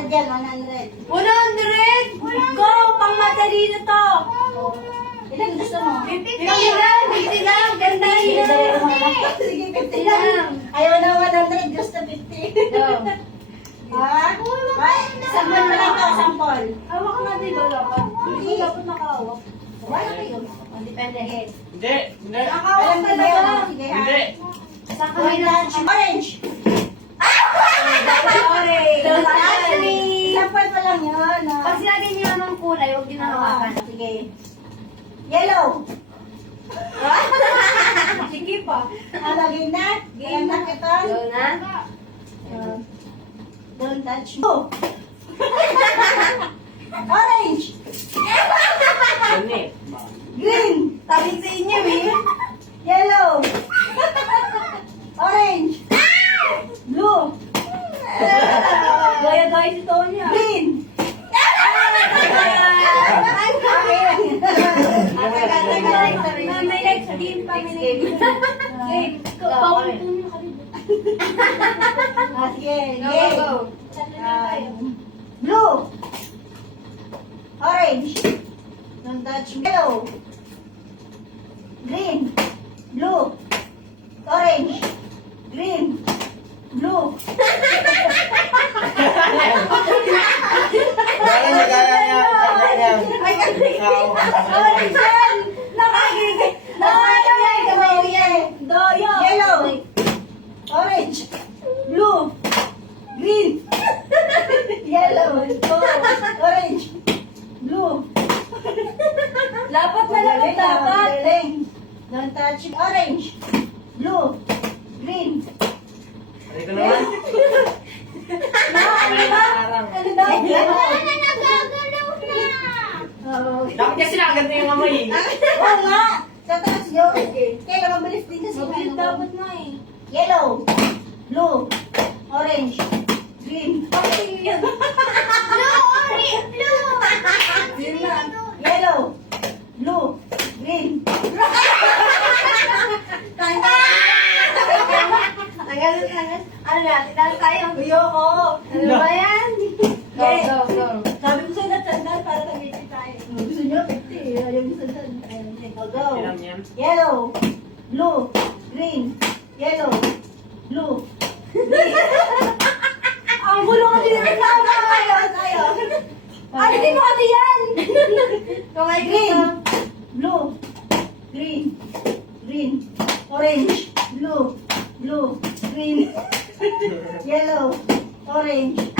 100 yan, 100. 100! Go! Pang matalino to! Ilan gusto mo? 50 lang! 50 lang! Ganda Sige, yun! sige, 50 lang. Ayaw na 100, gusto 50. Go! Ha? Sampol mo lang to, sampol. Hawak nga din ba dapat? Hindi dapat nakahawak. Wala kayo. Depende. Hindi, hindi. Nakahawak Sige, talaga! sige, ha? Hindi. Saan kami na? Orange. Orange! Actually, sampol mo lang yun. ha? Pag sinabi niyo ng kulay, huwag din hawakan. Sige. Yellow. Sige pa. Lagay na. Game na kita. Go na? Don't touch me. Orange. Hindi. Green. Sabi sa inyo eh. Yellow. Orange. Blue. Gaya-gaya si Tonya. Green. May like sa game pa. May like. Game. Bawal po niyo kami. Sige. Go, Yay. go. Tatlo na tayo. Blue. Orange. Don't touch me. Yellow. Green. Blue. Orange. Green. Blue. Orange yan. Nakagigit. Doyo. Yellow. Orange. Blue. Green. Yellow. Orange. Blue. Lapat na lang dapat. Galing. Don't touch it. Orange. Blue. Green. Ano ko naman? Ano daw? Dapat kasi nakaganto yung amoy eh. Oo nga. Sa taas yun. Kaya mabilis din kasi. Mabilis dapat na eh. Yellow. Blue. Orange. Green. Bakit yun? Yun na. Yellow. Blue. Green. Ano natin? Dahil tayo. Ayoko. Ano ba yan? Go, go, go. Sabi ko sa'yo na tandaan para tagitin tayo. Gusto nyo 50. Ayaw gusto tandaan. Go. Ilang yan? Yellow. Blue. Green. Yellow. Blue. Ang gulo ka din ang tama. Tayo. Ano din mo kasi yan? Kamay Green. green. Blue. Green. Green. Orange. Blue. Blue. Green. Yellow. Orange.